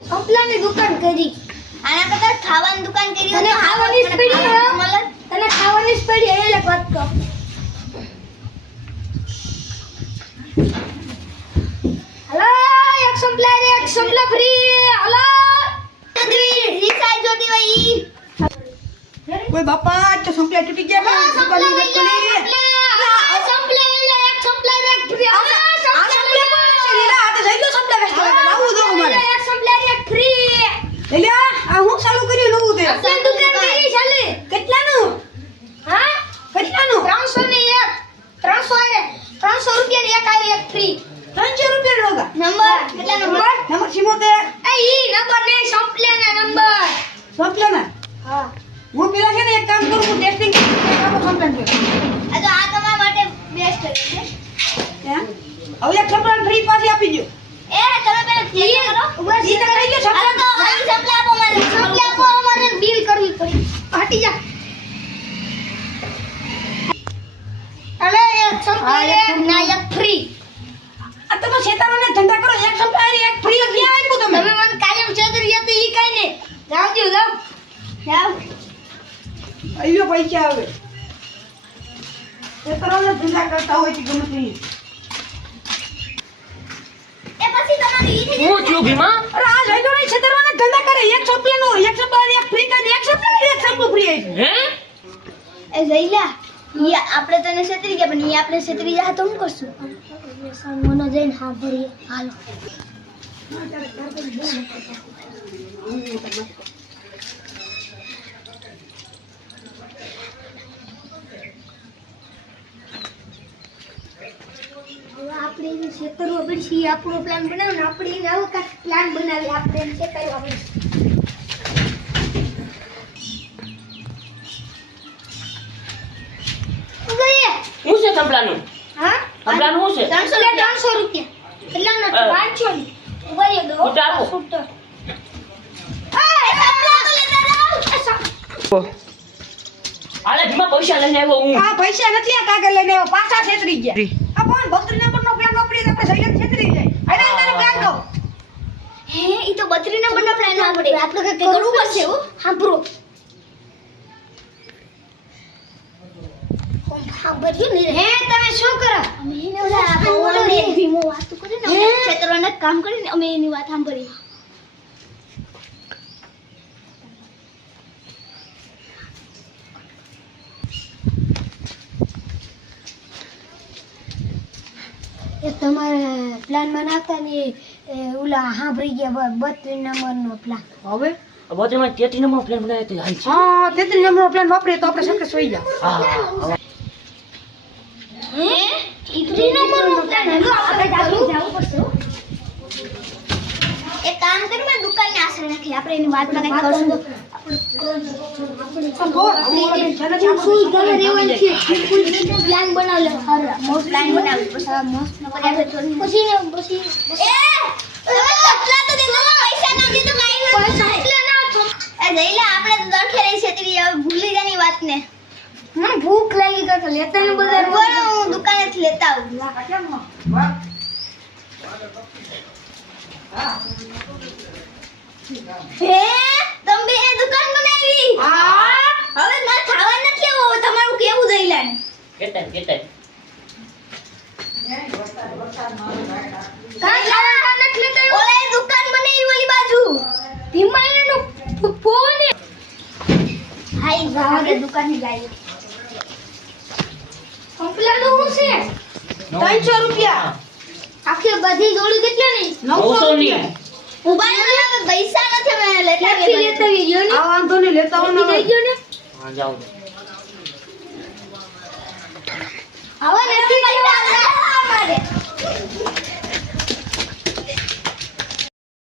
સંપલાની દુકાન કરી. આના કરતા ખાવાની દુકાન કરી તને ખાવાની જ પડી હે? તને ખાવાની જ પડી હે એટલે વાત કર. હલો એક સંપલા ફ્રી. હલો રિસાર્જ જોતી હોય ઈ. કોઈ બાપા આજ તો સંપલા તૂટી ગયા હા, સંપલા દુકાનની લઈ લે, સંપલા લઈ લે, એક સંપલા એક ફ્રી. આ સંપલા કોણ છે લીલા આ તો જઈ લો સંપલા વેચતો હોય લાવું દો અમારે એક સંપલા એક ફ્રી. એટલે આ હું ચાલુ કર્યું નવું તે સંપલા દુકાન કરી ચાલે. કેટલાનું હા કેટલાનું 300 ની એક 300 રૂપિયાની એક આવી એક ફ્રી. 300 રૂપિયા લોગા નંબર કેટલા નંબર? નંબર 77 એ ઈ નંબર ને સંપલાના નંબર. સંપલા ના હા હું પેલા છે ને એક કામ કરું હું ટેસ્ટિંગ કરું સંપલા છે આ તો આ તમારા માટે બેસ્ટ છે. હે હવે એક સંપલા ફ્રી પાછી આપી દો એ તમે પેલા ચેક કરો. બસ ઈ તો કહી દો હાલો તો સંપલા અહીં સંપલા આપો મને. સંપલા આપો અમારે બિલ કરવી પડી. હટી જા. અલે એક સંપલા હા, એક એક ના એક ફ્રી. આ તમે શેતાનોને ધંધા કરો એક સંપલા એક ફ્રી ક્યાં આપ્યું તમે તમે મને કાયમ છેતરી હતી ઈ કાઈ ને. જાવજો જાવ. જાવ. આવ્યો પૈસા આવે શેતાનોને ધંધા કરતા હોય કે ગમે તે એ પછી તમારી ઈ થઈ હું થયું ભીમા? અરે આ લઈ દો ને શેતાનોને ધંધા કરે એક સંપલાનો એક સંપલા એક ફ્રી કરી એક સંપલા એક સંપલું ફ્રી આપ્યું હે? એ જઈલા ઈ આપણે તને છેતરી ગયા પણ ઈ આપણે છેતરી જાય તો શું કરશું? મને જઈને હા ભરીએ. હાલો. હવે આપણે એને છેતરવા પડશે. ઈ આપણો પ્લાન બનાવો ને આપણે એને આવો કાંઈક પ્લાન બનાવી આપણે એને છેતરવા પડશે. શું કરીએ? હું છે સંપલાનું? હા સંપલાનું શું છે? 300 રૂપિયા. કેટલાના? 500 ની. ઉભા રહ્યો દો. છૂટા આપો. છૂટા. આલે ભીમા પૈસા લઈને આવ્યો હું. આ પૈસા નથી આ કાગળ લઈને આવ્યો પાછા છેતરી ગયા આ કોણ 32 નંબરનો પ્લાન વાપરી તો આપણે સૈયદ છેતરી જાય અરે તારો પ્લાન કહો હે ઈ તો 32 નંબરનો પ્લાન માં પડે. આપણે કંઈક તે કરવું પડશે હો. સાંભળો. સાંભળ્યું ને? હે તમે શું કરો? અમે એને ઓલા ઓલો એક ભીમો વાત કરીને અમે છેતરવાના કામ કરીને અમે એની વાત સાંભળી. એ તમારે પ્લાનમાં નાખતા ને ઓલા સાંભળી ગયા 32 નંબરનો પ્લાન. હવે બોતેમાં 33 નંબરનો પ્લાન બનાવ્યો તો હાલ છે. હા 33 નંબરનો પ્લાન વાપરીએ તો આપણે સક્સેસ થઈ જાય હા હે ઈ 3 નંબરનો પ્લાન હતો. આપણે જવું પડશે હો. એક કામ કરી મેં દુકાનને આશરે નાખી આપણે એની વાતમાં કંઈક કરશું. પ્લાન બનાવી લો. મોસ્ટ પ્લાન બનાવી પછી મોસ્ટ નો કર્યા તો પછી એ તમે પતલા તો દેખો પૈસા ના દીધું કાઈ ન એ જઈલા આપણે તો દરખે રહી છે તેરી હવે ભૂલી જાની વાતને. મને ભૂખ લાગી તો લેતા ને બધા બોલો હું દુકાનેથી લેતા આવું. હે તમે એ દુકાન બનાવી? હા હવે મારે ખાવા નથી લેવો હવે તમારું કેવું જઈલા ને કેતન કેતન કાઈ ખાવા નથી લેતા. ઓલા એ દુકાન બનાવી ઓલી બાજુ. ધીમાઈનો ફોન હાઈ ભાગે દુકાને લાવી. કંપલાનું શું છે? 300 રૂપિયા આખી બધી જોડી કેટલાની? 900 ની. ઉભા રહો પૈસા નથી મેં લેતા ક્યાંથી લેતા ગયો ને? આ વાંધો નહીં લેતા આવો ને દઈ ગયો ને? હા જાઓ હવે નથી પૈસા અમારે